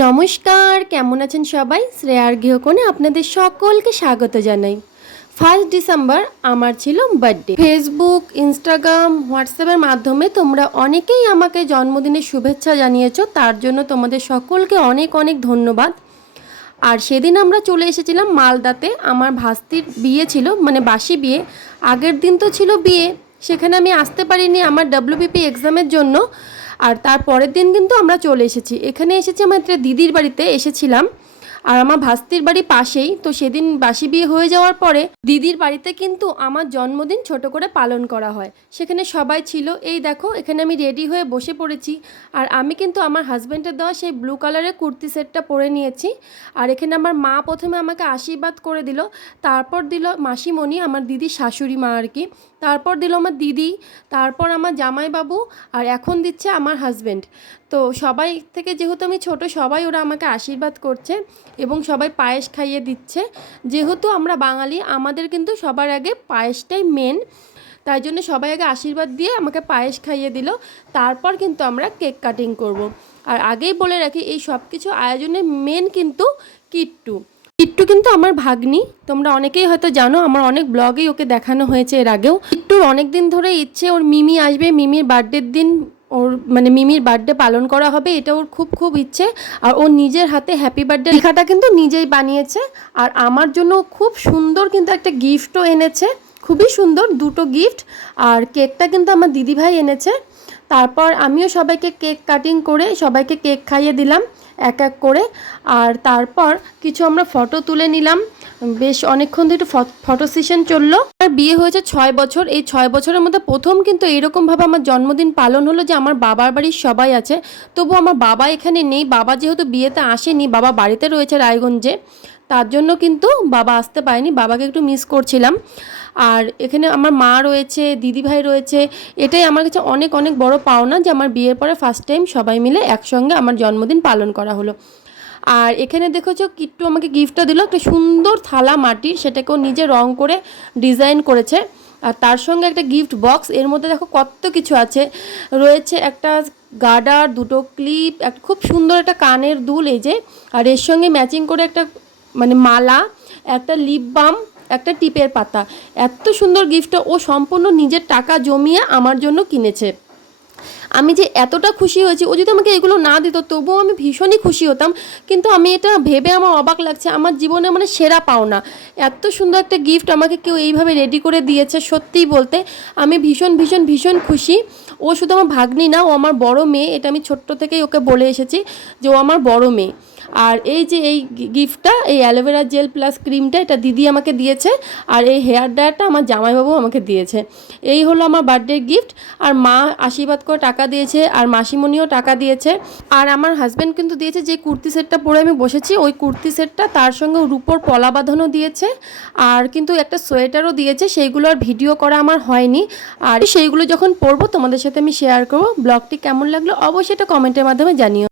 নমস্কার, কেমন আছেন সবাই? শ্রেয়ার গৃহকোণে আপনাদের সকলকে স্বাগত জানাই। 1 ডিসেম্বর আমার ছিল বার্থডে। ফেসবুক, ইনস্টাগ্রাম, হোয়াটসঅ্যাপের মাধ্যমে তোমরা অনেকেই আমাকে জন্মদিনের শুভেচ্ছা জানিয়েছো, তার জন্য তোমাদের সকলকে অনেক অনেক ধন্যবাদ। আর সেদিন আমরা চলে এসেছিলাম মালদাতে, আমার ভাস্তির বিয়ে ছিল, মানে বাসি বিয়ে। আগের দিন তো ছিল বিয়ে, সেখানে আমি আসতে পারিনি আমার WBP এক্সামের জন্য। আর তার পরের দিন কিন্তু আমরা চলে এসেছি, এখানে এসেছি আমার একটা দিদির বাড়িতে এসেছিলাম। আর আমার ভাস্তির বাড়ি পাশেই, তো সেদিন বাসি বিয়ে হয়ে যাওয়ার পরে দিদির বাড়িতে কিন্তু আমার জন্মদিন ছোট করে পালন করা হয়। সেখানে সবাই ছিল, এই দেখো এখানে আমি রেডি হয়ে বসে পড়েছি। আর আমি কিন্তু আমার হাজব্যান্ডের দেওয়া সেই ব্লু কালারের কুর্তি সেটটা পরে নিয়েছি। আর এখানে আমার মা প্রথমে আমাকে আশীর্বাদ করে দিল, তারপর দিল মাসিমণি, আমার দিদির শাশুড়ি মা আর কি, তারপর দিল আমার দিদি, তারপর আমার জামাইবাবু, আর এখন দিচ্ছে আমার হাজব্যান্ড। তো সবাই থেকে যেহেতু আমি ছোট, সবাই ওরা আমাকে আশীর্বাদ করছে এবং সবাই পায়েস খাইয়ে দিচ্ছে। যেহেতু আমরা বাঙালি, আমাদের কিন্তু সবার আগে পায়েসটাই মেন, তাই জন্য সবাই আগে আশীর্বাদ দিয়ে আমাকে পায়েস খাইয়ে দিল। তারপর কিন্তু আমরা কেক কাটিং করব। আর আগেই বলে রাখি, এই সব কিছু আয়োজনের মেন কিন্তু কিট্টু। কিট্টু কিন্তু আমার ভাগ্নি, তোমরা অনেকেই হয়তো জানো, আমার অনেক ব্লগেই ওকে দেখানো হয়েছে এর আগেও। কিট্টুর অনেক দিন ধরে ইচ্ছে ওর মিমি আসবে, মিমির বার্থডের দিন ওর মানে মিমির বার্থডে পালন করা হবে, এটা ওর খুব খুব ইচ্ছে। আর ও নিজের হাতে হ্যাপি বার্থডে লেখাটা কিন্তু নিজেই বানিয়েছে। আর আমার জন্য খুব সুন্দর কিন্তু একটা গিফটও এনেছে, খুবই সুন্দর দুটো গিফট। আর কেকটা কিন্তু আমার দিদিভাই এনেছে। তারপর আমিও সবাইকে কেক কাটিং করে সবাইকে কেক খাইয়ে দিলাম এক এক করে। আর তারপর কিছু আমরা ফটো তুলে নিলাম, বেশ অনেকক্ষণ ধরে ফটো সেশন চললো। আমার বিয়ে হয়েছে 6 বছর, এই 6 বছরের মধ্যে প্রথম কিন্তু এরকমভাবে আমার জন্মদিন পালন হলো যে আমার বাবার বাড়ির সবাই আছে, তবু আমার বাবা এখানে নেই। বাবা যেহেতু বিয়েতে আসেনি, বাবা বাড়িতে রয়েছে রায়গঞ্জে, তার জন্য কিন্তু বাবা আসতে পারেনি, বাবাকে একটু মিস করছিলাম। আর এখানে আমার মা রয়েছে, দিদিভাই রয়েছে, এটাই আমার কাছে অনেক অনেক বড় পাওনা যে আমার বিয়ের পরে ফার্স্ট টাইম সবাই মিলে একসঙ্গে আমার জন্মদিন পালন করা হলো। আর এখানে দেখেছো কিট্টু আমাকে গিফটটা দিল, একটা সুন্দর থালা মাটির, সেটাকেও নিজে রং করে ডিজাইন করেছে। আর তার সঙ্গে একটা গিফট বক্স, এর মধ্যে দেখো কত কিছু আছে, রয়েছে একটা গার্ডার, দুটো ক্লিপ, একটা খুব সুন্দর একটা কানের দুল এই যে, আর এর সঙ্গে ম্যাচিং করে একটা মানে মালা, একটা লিপ বাম, একটা টিপের পাতা। এত সুন্দর গিফটটা ও সম্পূর্ণ নিজের টাকা জমিয়ে আমার জন্য কিনেছে। আমি যে এতটা খুশি হয়েছি, ও যদি আমাকে এগুলো না দিত তবুও আমি ভীষণই খুশি হতাম। কিন্তু আমি এটা ভেবে আমার অবাক লাগছে, আমার জীবনে মানে সেরা পাওনা, এত সুন্দর একটা গিফট আমাকে কেউ এইভাবে রেডি করে দিয়েছে। সত্যিই বলতে আমি ভীষণ ভীষণ ভীষণ খুশি। ও শুধু আমার ভাগ্নি না, ও আমার বড় মেয়ে, এটা আমি ছোট্ট থেকেই ওকে বলে এসেছি যে ও আমার বড় মেয়ে। আর এই যে এই গিফটটা, এই অ্যালোভেরা জেল প্লাস ক্রিমটা, এটা দিদি আমাকে দিয়েছে। আর এই হেয়ার ড্রায়ারটা আমার জামাইবাবু আমাকে দিয়েছে। এই হলো আমার বার্থডে গিফট। আর মা আশীর্বাদ করে টাকা দিয়েছে, আর মাসিমণিও টাকা দিয়েছে। আর আমার হাজব্যান্ড কিন্তু দিয়েছে যে কুর্তি সেটটা পরে আমি বসেছি, ওই কুর্তি সেটটা, তার সঙ্গে রূপোর পলা বাঁধানো দিয়েছে। আর কিন্তু একটা সোয়েটারও দিয়েছে, সেইগুলো আর ভিডিও করা আমার হয়নি। আর সেইগুলো যখন পরবো তোমাদের সাথে আমি শেয়ার করবো। ব্লগটি কেমন লাগলো অবশ্যই এটা কমেন্টের মাধ্যমে জানিও।